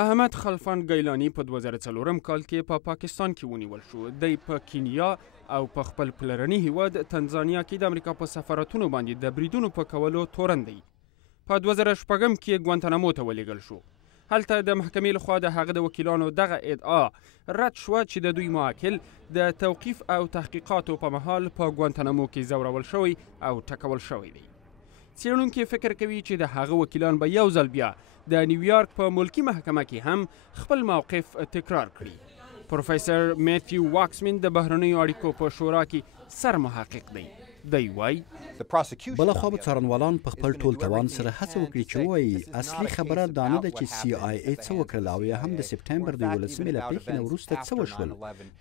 احمد خلفان ګیلاني په 2004 کال کې په پاکستان کې ونیول شو. دی په کینیا او په خپل پلرني هیواد تنزانیا کې د امریکا په سفارتونو باندې د بریدونو په کولو تورن دی. په 2006 کې ګوانتانامو ته ولېږل شو. هلته د محکمې لخوا د هغه د وکیلانو دغه ادعا رد شوه چې د دوی موکل د توقیف او تحقیقاتو په مهال په ګوانتانامو کې ځورول شوی او ټکول شوی دی. څېړونکي فکر کوي چې د هغه وکیلان به یو ځل بیا د نیویارک په ملکی محکمه کې هم خپل موقف تکرار کړي. پروفیسر میتیو واکسمن د بهرنیو اړیکو په شورا کې سرمحقق دی. دی وایي بلخوا به څارنوالان په خپل ټول توان سره هڅه وکړي چې ووایي اصلي خبره دا نه ده چې CIA څه وکړل او یا هم د سپټمبر د 11مې له پیښې نه وروسته څه وشول.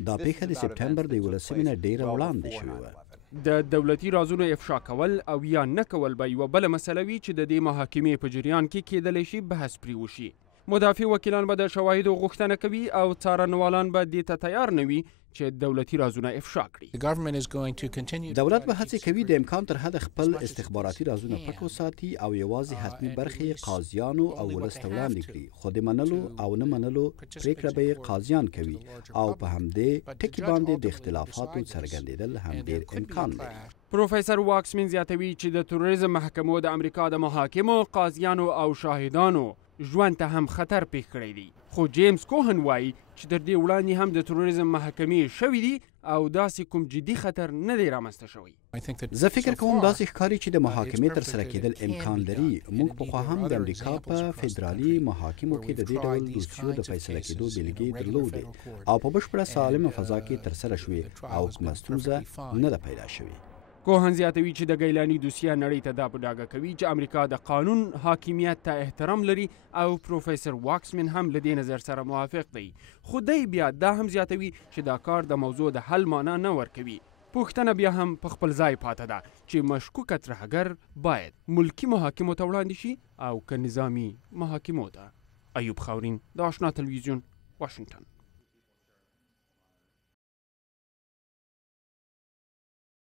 دا پیښه د سپټمبر د 11مې نه ډېره وړاندې شوې وه. د دولتي رازونو افشا کول او یا نه کول به یوه بله مسله وي چې د دې محاکمې په جریان کې کیدلی شي بحث پرې وشي. مدافع وکیلان به د شواهدو غوښتنه کوي او څارنوالان به دې ته تیار نه وي چې دولتي رازونه افشا کړي. دولت به هڅې کوي د امکان تر حده خپل استخباراتي رازونه پټ وساتي او یوازې حتمي برخې قاضیانو او ولس ته وړاندې کړي. خو د منلو او نه منلو پرېکړه به یې قاضیان کوي او په همدې ټکي باندې د اختلافاتو څرګندېدل هم ډېر امکان لري. پروفیسر واکسمن زیاتوي چې د تروریزم محکمو د امریکا د محاکمو قاضیانو او شاهدانو ژوند ته هم خطر پیښ کړی دی. خو جیمز کوهن وایي چې تر دې وړاندې هم د تروریزم محکمې شوي دي او داسې کوم جدي خطر نه دی رامنځته شوی. زه فکر کوم داسې ښکاري چې د محاکمې ترسره کېدل امکان لري. موږ پخوا هم د امریکا په فدرالي محاکمو کې د دې ډول دوسیو د فیصله کېدو بیلګې درلودې او په بشپړه سالمه فضا کې ترسره شوې او کومه ستونزه نه ده پیدا شوې. کوهن زیاتوي چې د ګیلاني دوسیه نړۍ ته دا په ډاګه کوي چې امریکا د قانون حاکمیت ته احترام لري او پروفیسر واکسمن هم له دې نظر سره موافق دی. خو دی بیا دا هم زیاتوي چې دا کار د موضوع د حل معنا نه ورکوي. پوښتنه بیا هم په خپل ځای پاته ده چې مشکوکه ترهګر باید ملکی محاکمو ته وړاندې شي او که نظامي محاکمو ته. ایوب خاورین، د آشنا تلویزیون، واشنگټن.